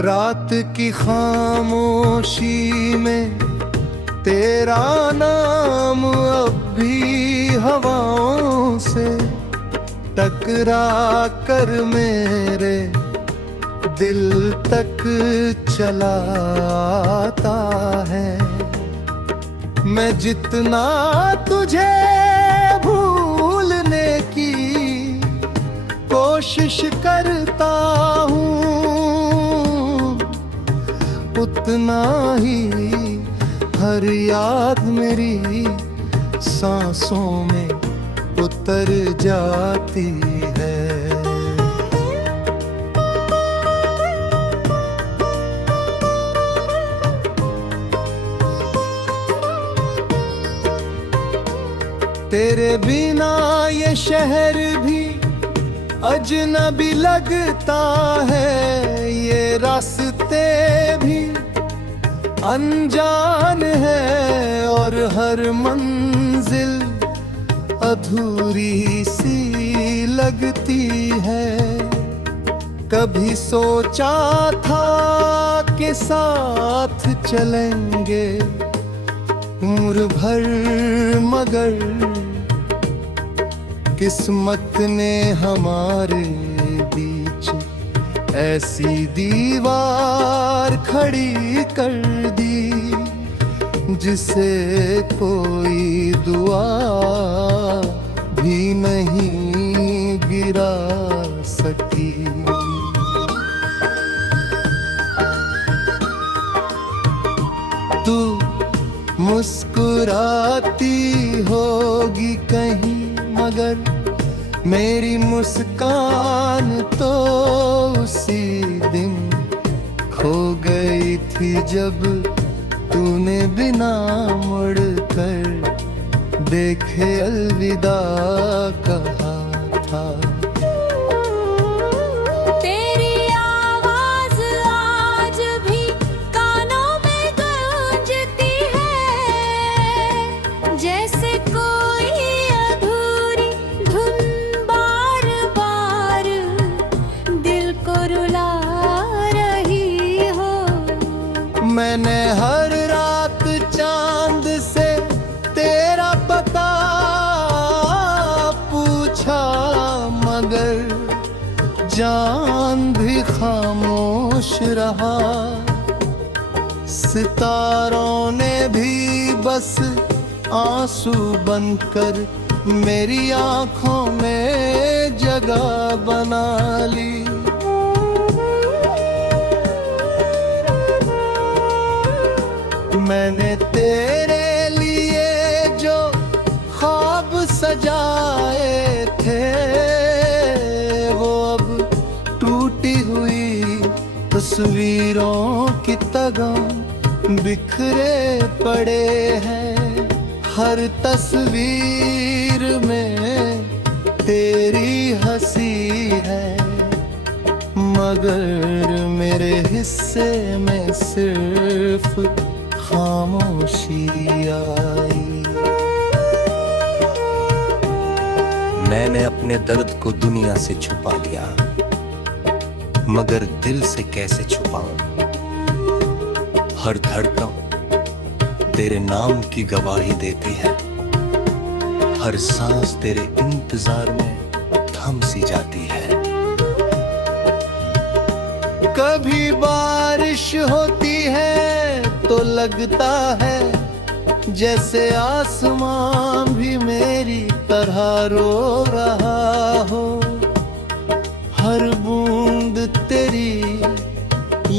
रात की खामोशी में तेरा नाम अब भी हवाओं से टकरा कर मेरे दिल तक चला आता है। मैं जितना तुझे भूलने की कोशिश करता हूँ, उतना ही हर याद मेरी सांसों में उतर जाती है। तेरे बिना ये शहर भी अजनबी लगता है, ये रास्ते भी अनजान है और हर मंजिल अधूरी सी लगती है। कभी सोचा था कि साथ चलेंगे उम्र भर, मगर किस्मत ने हमारे बीच ऐसी दीवार खड़ी कर दी, जिसे कोई दुआ भी नहीं गिरा सकी। तू मुस्कुराती होगी कहीं, मगर मेरी मुस्कान तो उसी दिन खो गई थी जब तूने बिना मुड़ कर देखे अलविदा कहा था। मैंने हर रात चांद से तेरा पता पूछा, मगर चांद भी खामोश रहा। सितारों ने भी बस आंसू बनकर मेरी आंखों में जगह बना ली। मैंने तेरे लिए जो ख्वाब सजाए थे, वो अब टूटी हुई तस्वीरों की तरह बिखरे पड़े हैं। हर तस्वीर में तेरी हंसी है, मगर मेरे हिस्से में सिर्फ खामोशी आई। मैंने अपने दर्द को दुनिया से छुपा लिया, मगर दिल से कैसे छुपाऊं। हर धड़कन तेरे नाम की गवाही देती है, हर सांस तेरे इंतजार में थम सी जाती है। कभी बारिश होती है तो लगता है जैसे आसमां भी मेरी तरह रो रहा हो। हर बूंद तेरी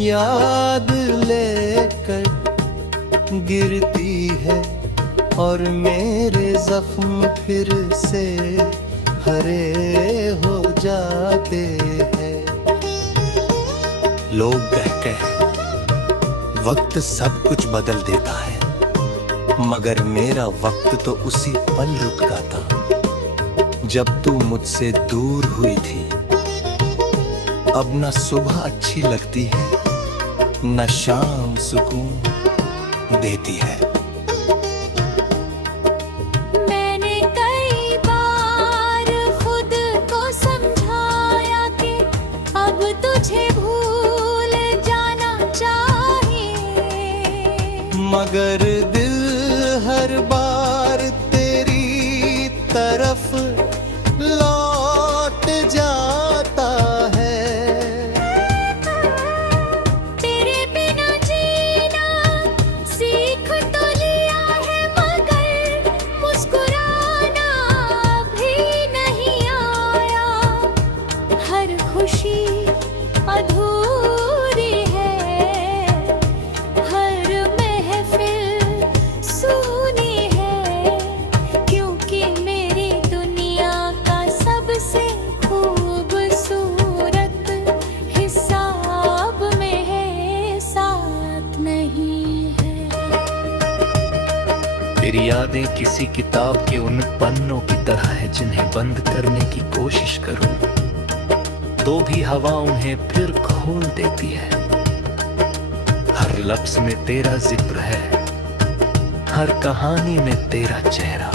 याद लेकर गिरती है और मेरे जख्म फिर से हरे हो जाते हैं। लोग कहते हैं वक्त सब कुछ बदल देता है, मगर मेरा वक्त तो उसी पल रुका था जब तू मुझसे दूर हुई थी। अब न सुबह अच्छी लगती है, न शाम सुकून देती है। मैंने कई बार खुद को समझाया कि अब तुझे भूल जाना मगर दिल हर बार तेरी तरफ लौट जाता है। तेरे बिना जीना सीख तो लिया है, मगर मुस्कुराना भी नहीं आया। हर खुशी अधूरी है, हर महफिल सूनी है, क्योंकि मेरी दुनिया का सबसे खूबसूरत हिसाब में है, साथ नहीं है। तेरी यादें किसी किताब के उन पन्नों की तरह है जिन्हें बंद करने की कोशिश करूं तो भी हवा उन्हें फिर खोल देती है। हर लफ्ज में तेरा जिक्र है, हर कहानी में तेरा चेहरा।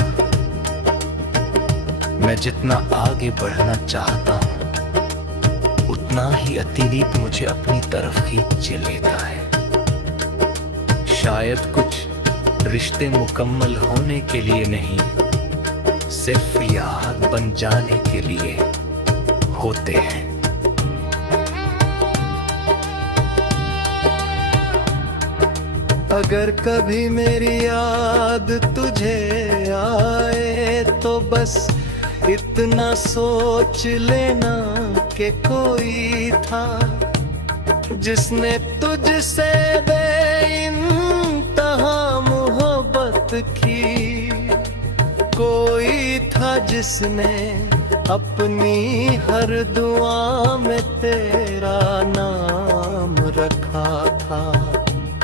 मैं जितना आगे बढ़ना चाहता हूं उतना ही अतीत मुझे अपनी तरफ खींच लेता है। शायद कुछ रिश्ते मुकम्मल होने के लिए नहीं, सिर्फ याद बन जाने के लिए होते हैं। अगर कभी मेरी याद तुझे आए तो बस इतना सोच लेना कि कोई था जिसने तुझसे बेइंतहा मोहब्बत की। कोई था जिसने अपनी हर दुआ में तेरा नाम रखा था।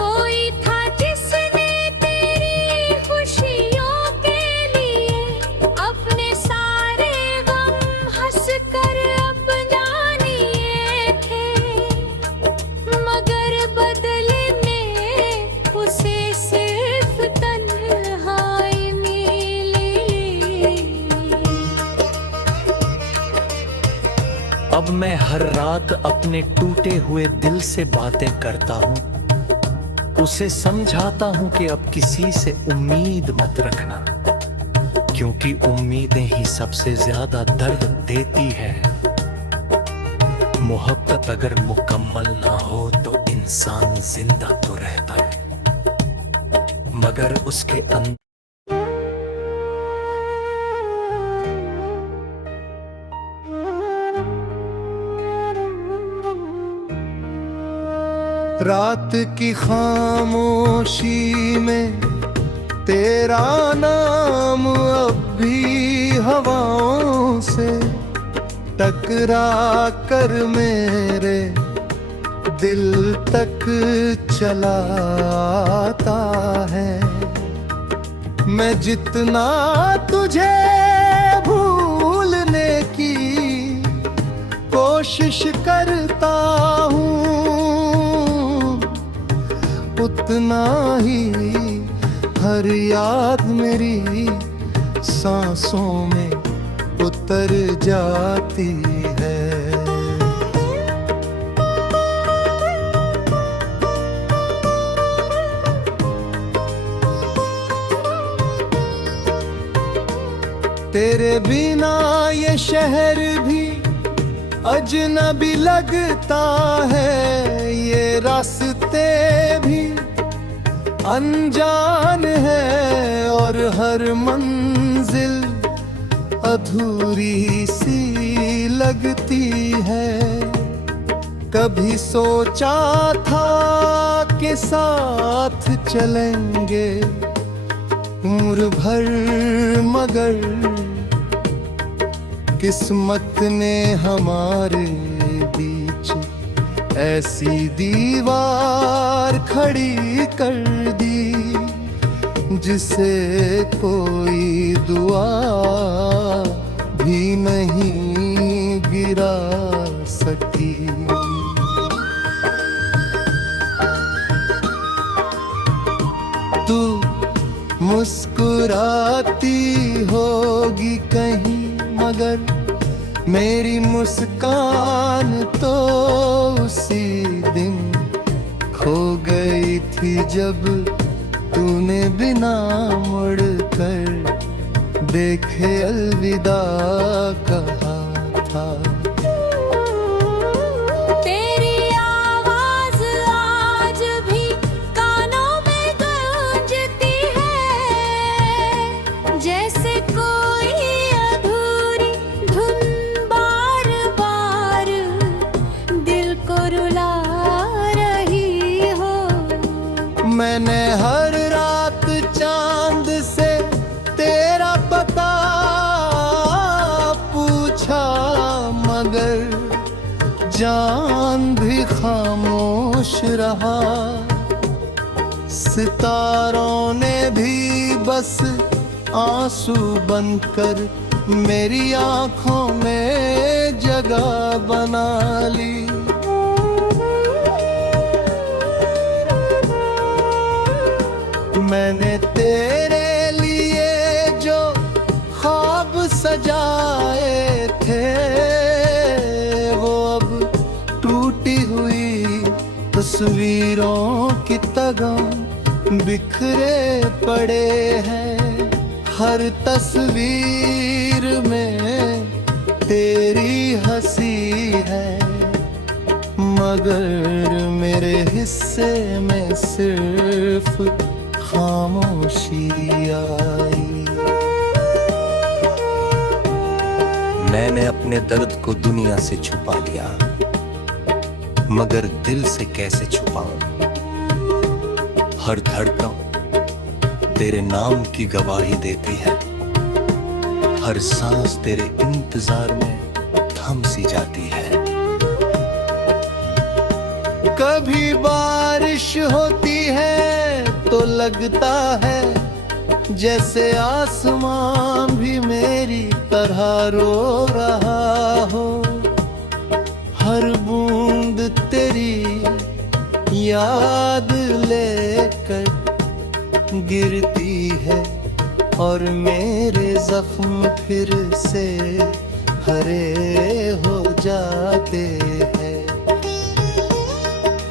कोई था जिसने तेरी खुशियों के लिए अपने सारे गम हंस कर अपना लिए थे, मगर बदले में उसे सिर्फ तन्हाई मिली। अब मैं हर रात अपने टूटे हुए दिल से बातें करता हूँ, उसे समझाता हूँ कि अब किसी से उम्मीद मत रखना, क्योंकि उम्मीदें ही सबसे ज्यादा दर्द देती है। मोहब्बत अगर मुकम्मल ना हो तो इंसान जिंदा तो रहता है, मगर उसके अंदर रात की खामोशी में तेरा नाम अब भी हवाओं से टकरा कर मेरे दिल तक चला आता है। मैं जितना तुझे भूलने की कोशिश करता हूँ उतना ही हर याद मेरी सांसों में उतर जाती है। तेरे बिना ये शहर भी अजनबी लगता है, ये रास्ते भी अनजान है और हर मंजिल अधूरी सी लगती है। कभी सोचा था कि साथ चलेंगे उम्र भर, मगर किस्मत ने हमारे बीच ऐसी दीवार खड़ी कर दी जिसे कोई दुआ भी नहीं गिरा सकी। तू मुस्कुराती होगी कहीं, मगर मेरी मुस्कान तो उसी दिन खो गई थी जब तूने बिना मुड़ कर देखे अलविदा कहा था। तेरी आवाज आज भी कानों में गूंजती है, जैसे कोई अधूरी धुन बार बार दिल को रुला रही हो। मैंने हर रात चांद से तेरा पता पूछा, मगर जान भी खामोश रहा। सितारों ने भी बस आंसू बनकर मेरी आंखों में जगह बना ली। मैंने तेरे लिए जो ख्वाब सजाए थे, वो अब टूटी हुई तस्वीरों की तरह बिखरे पड़े हैं। हर तस्वीर में तेरी हंसी है, मगर मेरे हिस्से में सिर्फ खामोशी आई। मैंने अपने दर्द को दुनिया से छुपा लिया, मगर दिल से कैसे छुपाऊं। हर धड़कन तेरे नाम की गवाही देती है, हर सांस तेरे इंतजार में थम सी जाती है। कभी बारिश होती है तो लगता है जैसे आसमां भी मेरी तरह रो रहा हो। हर बूंद तेरी याद लेकर गिरती है, और मेरे जख्म फिर से हरे हो जाते हैं।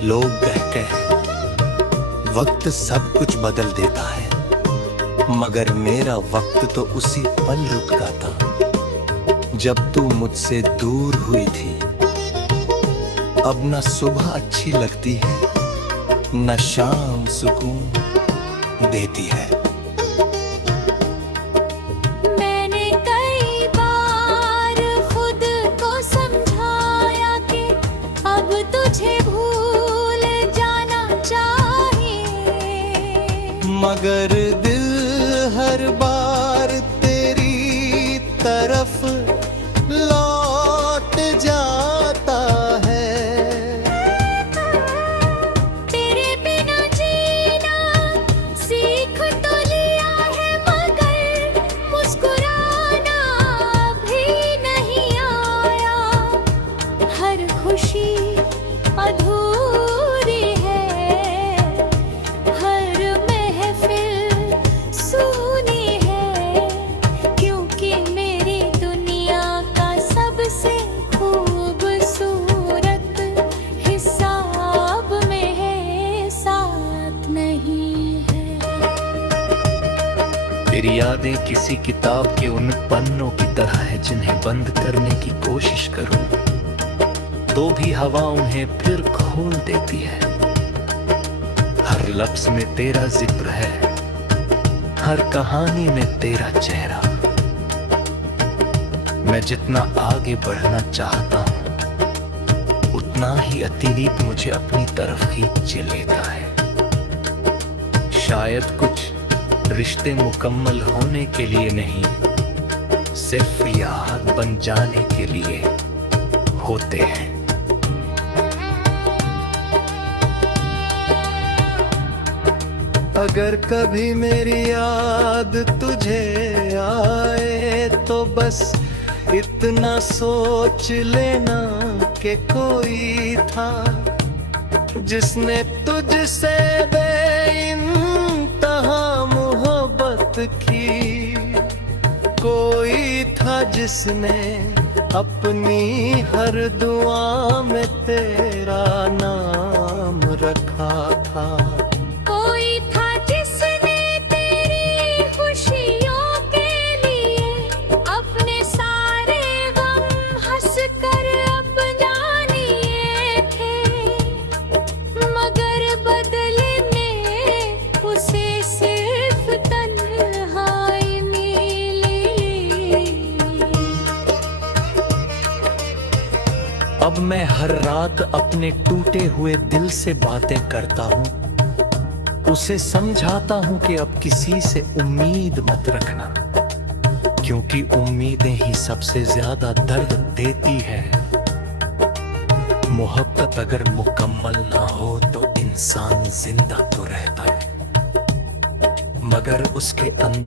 लोग कहते हैं वक्त सब कुछ बदल देता है, मगर मेरा वक्त तो उसी पल रुका था जब तू मुझसे दूर हुई थी। अब न सुबह अच्छी लगती है, न शाम सुकून देती है। मैंने कई बार खुद को समझाया कि अब तुझे भूल जाना चाहिए, मगर दिल हर बार तेरी तरफ लौट जाता है। तेरे बिना जीना सीख तो लिया है, मगर मुस्कुराना भी नहीं आया। हर खुशी अधूरी है, हर महफिल सूनी है, क्योंकि मेरी दुनिया का सबसे खूबसूरत हिसाब में है, साथ नहीं है। तेरी यादें किसी किताब के उन पन्नों की तरह है जिन्हें बंद करने की कोशिश करूं तो भी हवा उन्हें फिर खोल देती है। हर लफ्ज में तेरा जिक्र है, हर कहानी में तेरा चेहरा। मैं जितना आगे बढ़ना चाहता हूं, उतना ही अतीत मुझे अपनी तरफ खींच लेता है। शायद कुछ रिश्ते मुकम्मल होने के लिए नहीं, सिर्फ याद बन जाने के लिए होते हैं। अगर कभी मेरी याद तुझे आए तो बस इतना सोच लेना कि कोई था जिसने तुझसे बेइंतहा मोहब्बत की। कोई था जिसने अपनी हर दुआ में तेरा नाम रखा था। कोई था जिसने अब मैं हर रात अपने टूटे हुए दिल से बातें करता हूँ, उसे समझाता हूँ कि अब किसी से उम्मीद मत रखना, क्योंकि उम्मीदें ही सबसे ज्यादा दर्द देती है। मोहब्बत अगर मुकम्मल ना हो तो इंसान जिंदा तो रहता है, मगर उसके अंदर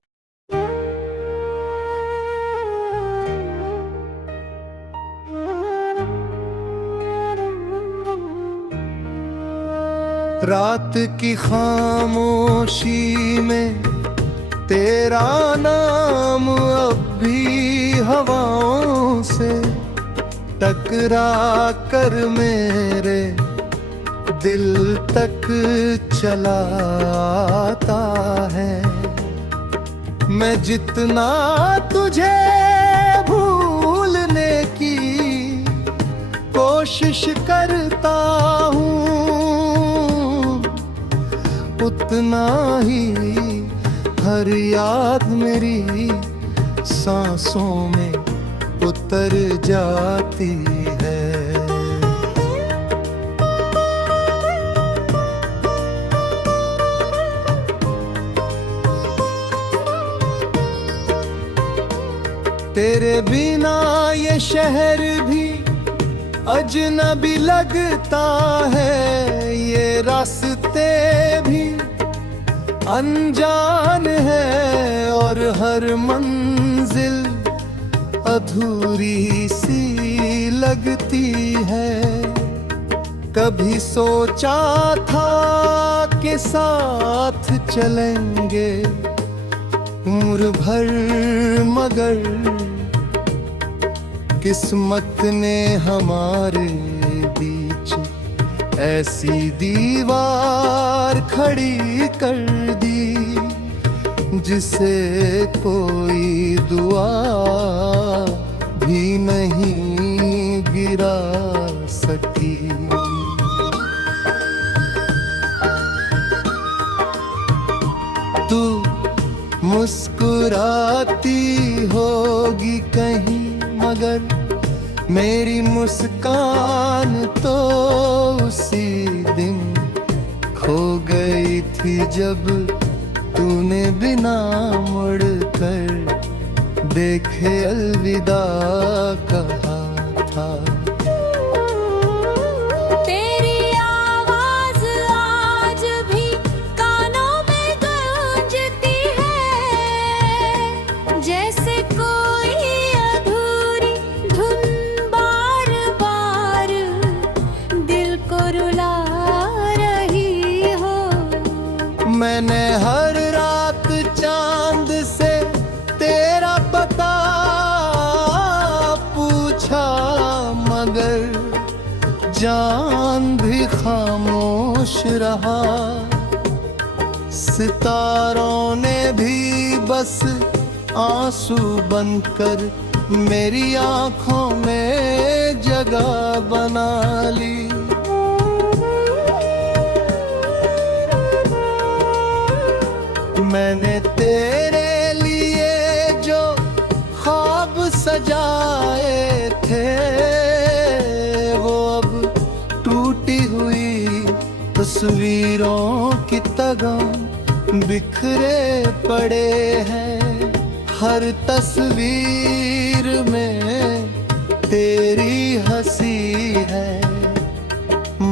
रात की खामोशी में तेरा नाम अब भी हवाओं से टकरा कर मेरे दिल तक चला आता है। मैं जितना तुझे भूलने की कोशिश करता हूँ, उतना ही हर याद मेरी सांसों में उतर जाती है। तेरे बिना ये शहर भी अजनबी लगता है, ये रास्ते भी अनजान है, और हर मंजिल अधूरी सी लगती है। कभी सोचा था कि साथ चलेंगे उम्र भर, मगर किस्मत ने हमारे बीच ऐसी दीवार खड़ी कर दी, जिसे कोई दुआ भी नहीं गिरा सकी। तू मुस्कुराती होगी कहीं, मगर मेरी मुस्कान तो उसी दिन खो गई थी जब तूने बिना मुड़ कर देखे अलविदा कहा था। तेरी आवाज आज भी कानों में गूंजती है, जैसे कोई अधूरी धुन बार बार दिल को रुला रही हो। मैंने हर रात चांद से तेरा पता पूछा, मगर जान भी खामोश रहा। सितारों ने भी बस आंसू बनकर मेरी आंखों में जगह बना ली। मैंने तेरे लिए जो ख्वाब सजाए थे, वो अब टूटी हुई तस्वीरों की तरह बिखरे पड़े हैं। हर तस्वीर में तेरी हंसी है,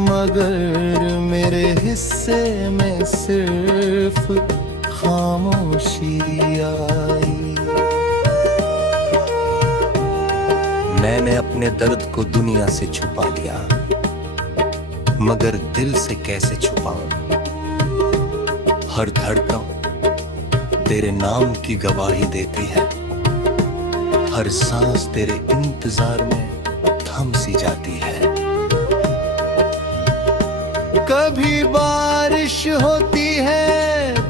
मगर मेरे हिस्से में सिर्फ खामोशी आई। मैंने अपने दर्द को दुनिया से छुपा लिया, मगर दिल से कैसे छुपाऊं? हर धड़कन तेरे नाम की गवाही देती है, हर सांस तेरे इंतजार में थम सी जाती है। कभी बारिश होती है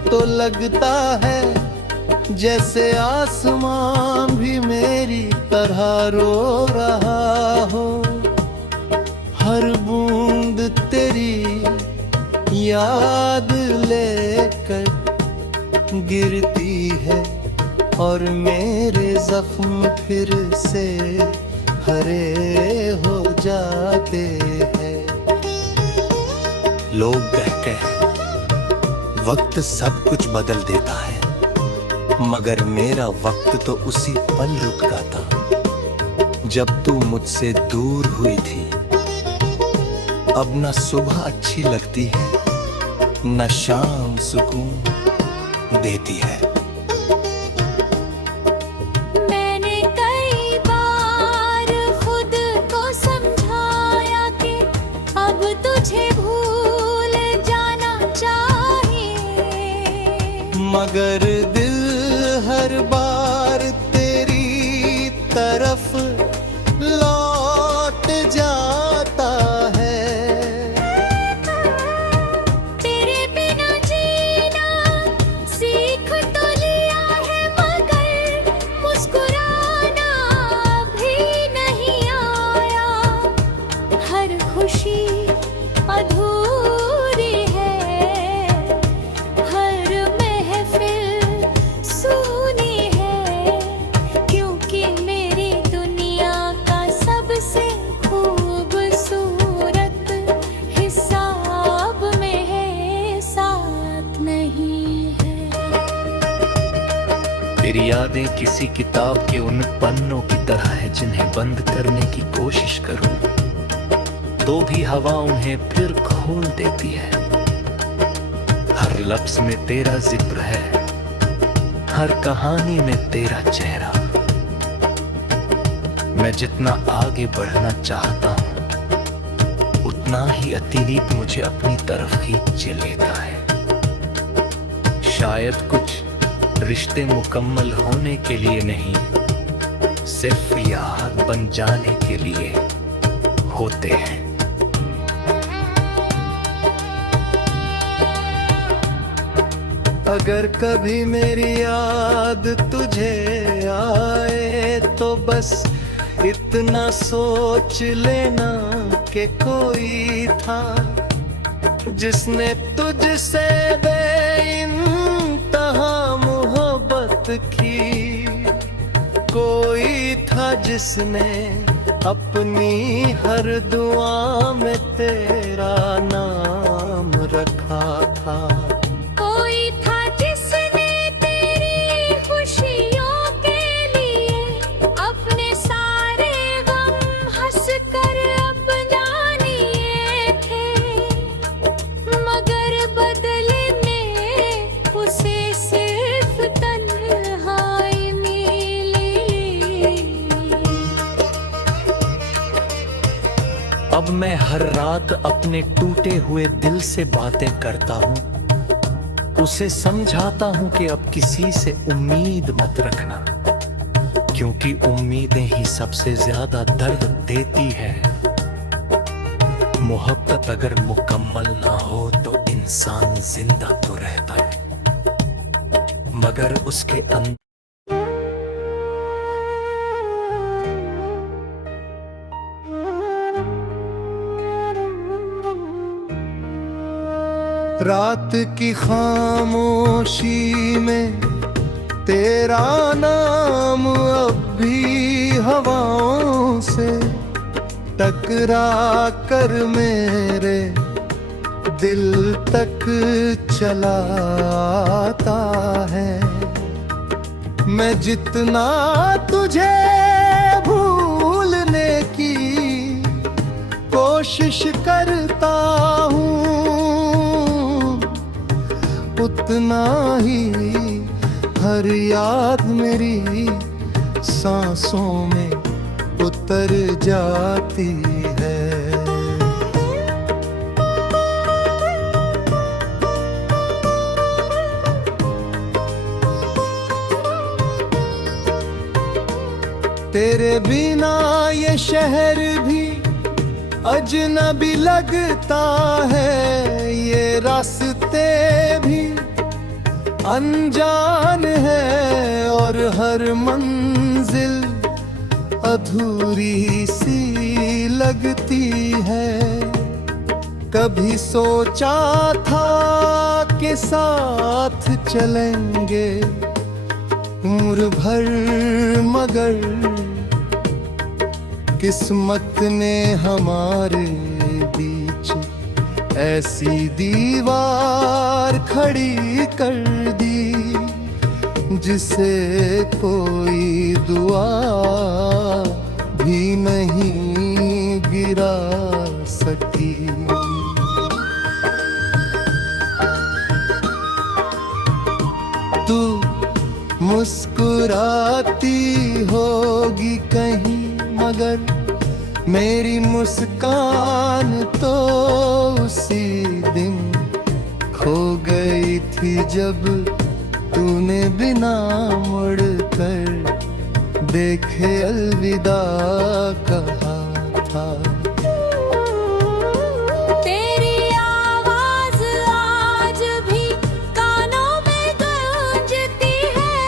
तो लगता है जैसे आसमां भी मेरी तरह रो रहा हो। हर बूंद तेरी याद लेकर गिरती है, और मेरे जख्म फिर से हरे हो जाते हैं। लोग कहते हैं वक्त सब कुछ बदल देता है, मगर मेरा वक्त तो उसी पल रुका था जब तू मुझसे दूर हुई थी। अब न सुबह अच्छी लगती है, न शाम सुकून देती है। मैंने कई बार खुद को समझाया कि अब तुझे भूल जाना चाहिए, मगर दिल हर बार तेरी तरफ लौट जाता है। तेरे बिना जीना सीख तो लिया है, मगर मुस्कुराना भी नहीं आया। हर खुशी अधूरी है, हर महफिल सूनी है, क्योंकि मेरी दुनिया का सबसे खूबसूरत हिसाब में है, साथ नहीं है। तेरी यादें किसी किताब के उन पन्नों की तरह है जिन्हें बंद करने की कोशिश करूं तो भी हवा उन्हें फिर खोल देती है। हर लफ्ज में तेरा जिक्र है, हर कहानी में तेरा चेहरा। मैं जितना आगे बढ़ना चाहता हूं उतना ही अतीत मुझे अपनी तरफ खींच लेता है। शायद कुछ रिश्ते मुकम्मल होने के लिए नहीं, सिर्फ याद बन जाने के लिए होते हैं। अगर कभी मेरी याद तुझे आए तो बस इतना सोच लेना कि कोई था जिसने तुझसे बेइंतहा मोहब्बत की। कोई था जिसने अपनी हर दुआ में तेरा नाम रखा था। कोई था जिसने तेरी खुशियों के लिए अपने सारे गम हंस कर अपना लिए थे, मगर बदले में उसे सिर्फ तन्हाई मिली। अब मैं हर रात अपने टूटे हुए दिल से बातें करता हूँ, उसे समझाता हूँ कि अब किसी से उम्मीद मत रखना, क्योंकि उम्मीदें ही सबसे ज्यादा दर्द देती है। मोहब्बत अगर मुकम्मल ना हो तो इंसान जिंदा तो रहता है, मगर उसके अंदर रात की खामोशी में तेरा नाम अब भी हवाओं से टकरा कर मेरे दिल तक चला आता है। मैं जितना तुझे भूलने की कोशिश करता हूँ उतना ही हर याद मेरी सांसों में उतर जाती है। तेरे बिना ये शहर भी अजनबी लगता है, ये रास्ते भी अनजान है और हर मंजिल अधूरी सी लगती है। कभी सोचा था कि साथ चलेंगे उम्र भर, मगर किस्मत ने हमारे बीच ऐसी दीवार खड़ी कर दी जिसे कोई दुआ भी नहीं गिरा सकी। तू मुस्कुराती होगी कहीं मगर मेरी मुस्कान तो उसी दिन खो गई थी जब तूने बिना मुड़ कर देखे अलविदा कहा था। तेरी आवाज आज भी कानों में गूंजती है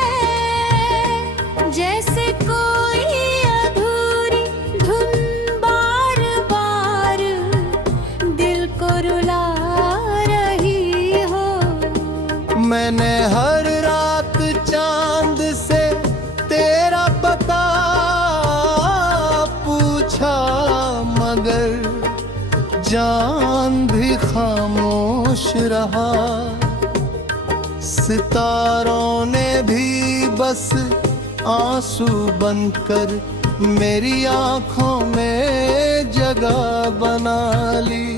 जैसे कोई अधूरी धुन बार बार दिल को रुला रही हो। मैंने हर रात चांद से तेरा पता पूछा मगर जान भी खामोश रहा। सितारों ने भी बस आंसू बनकर मेरी आंखों में जगह बना ली।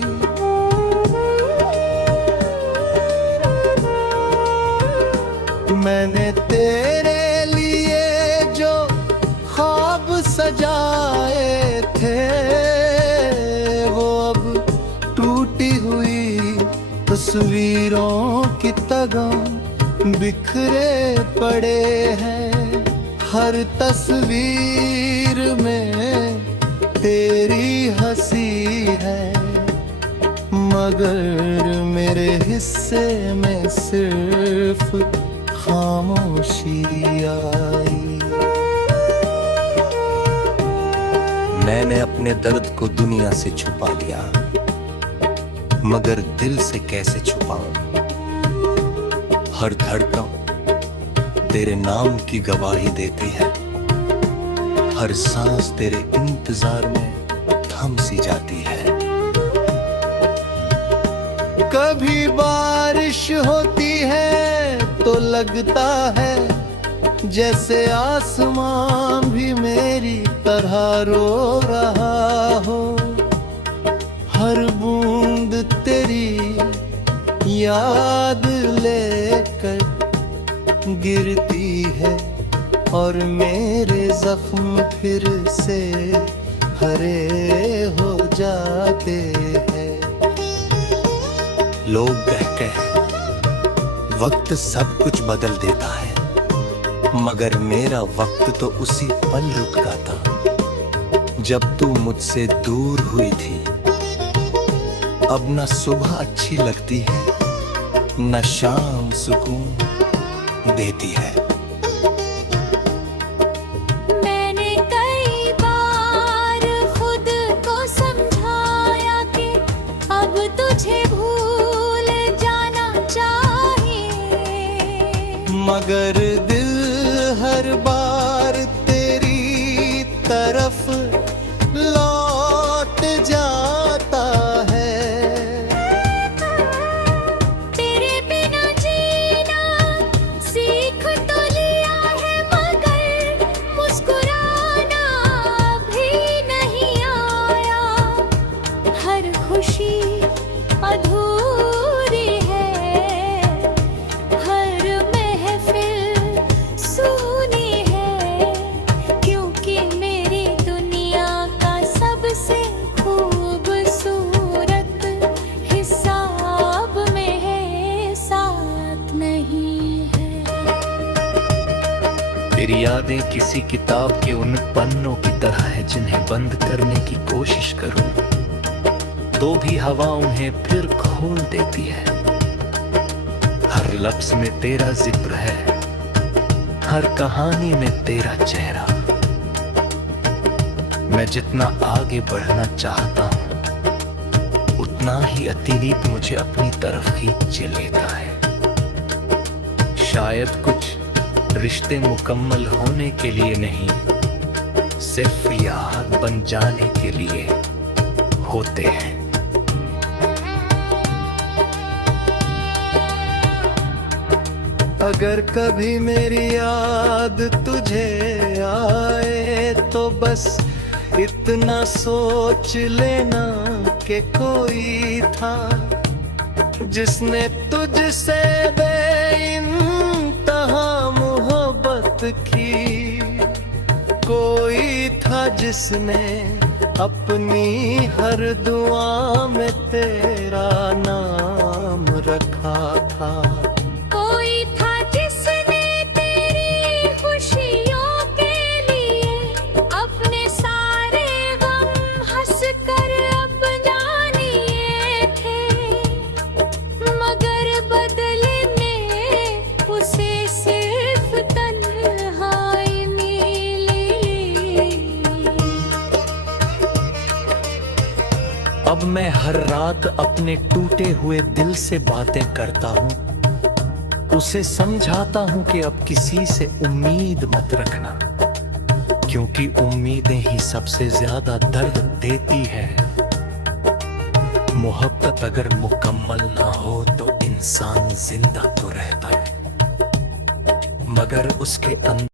मैंने तेरे लिए जो ख्वाब सजाए थे वो अब टूटी हुई तस्वीरों की तरह बिखरे पड़े हैं। हर तस्वीर में तेरी हंसी है मगर मेरे हिस्से में सिर्फ खामोशी आई। मैंने अपने दर्द को दुनिया से छुपा लिया मगर दिल से कैसे छुपाऊं। हर धड़कन तेरे नाम की गवाही देती है। हर सांस तेरे इंतजार में थम सी जाती है। कभी बारिश होती है तो लगता है जैसे आसमां भी मेरी तरह रो रहा हो। हर बूंद तेरी याद लेकर गिरती है और मेरे जख्म फिर से हरे हो जाते हैं। लोग कहते हैं वक्त सब कुछ बदल देता है मगर मेरा वक्त तो उसी पल रुका था जब तू मुझसे दूर हुई थी। अब न सुबह अच्छी लगती है न शाम सुकून देती है। मैंने कई बार खुद को समझाया कि अब तुझे भूल जाना चाहिए मगर दिल हर बार तेरी तरफ लौट जाता है। तेरे बिना जीना सीख तो लिया है मगर मुस्कुराना भी नहीं आया। हर खुशी अधूरी है हर महफिल सूनी है क्योंकि मेरी दुनिया का सबसे खूबसूरत हिसाब में है साथ नहीं है। तेरी यादें किसी किताब के उन पन्नों की तरह है जिन्हें बंद करने की कोशिश करूं तो भी हवा उन्हें फिर खोल देती है। हर लफ्ज में तेरा जिक्र है हर कहानी में तेरा चेहरा। मैं जितना आगे बढ़ना चाहता हूं उतना ही अतीत मुझे अपनी तरफ खींच लेता है। शायद कुछ रिश्ते मुकम्मल होने के लिए नहीं सिर्फ याद बन जाने के लिए होते हैं। अगर कभी मेरी याद तुझे आए तो बस इतना सोच लेना कि कोई था जिसने तुझसे बेइंतहा मोहब्बत की, कोई था जिसने अपनी हर दुआ में तेरा नाम रखा था। कोई था जिसने तेरी खुशियों के लिए अपने सारे गम हंस कर अपना लिए थे, मगर बदले में उसे सिर्फ तन्हाई मिली। अब मैं हर रात अपने टूटे हुए दिल से बातें करता हूँ, उसे समझाता हूँ कि अब किसी से उम्मीद मत रखना, क्योंकि उम्मीदें ही सबसे ज्यादा दर्द देती है। मोहब्बत अगर मुकम्मल ना हो तो इंसान जिंदा तो रहता है, मगर उसके अंदर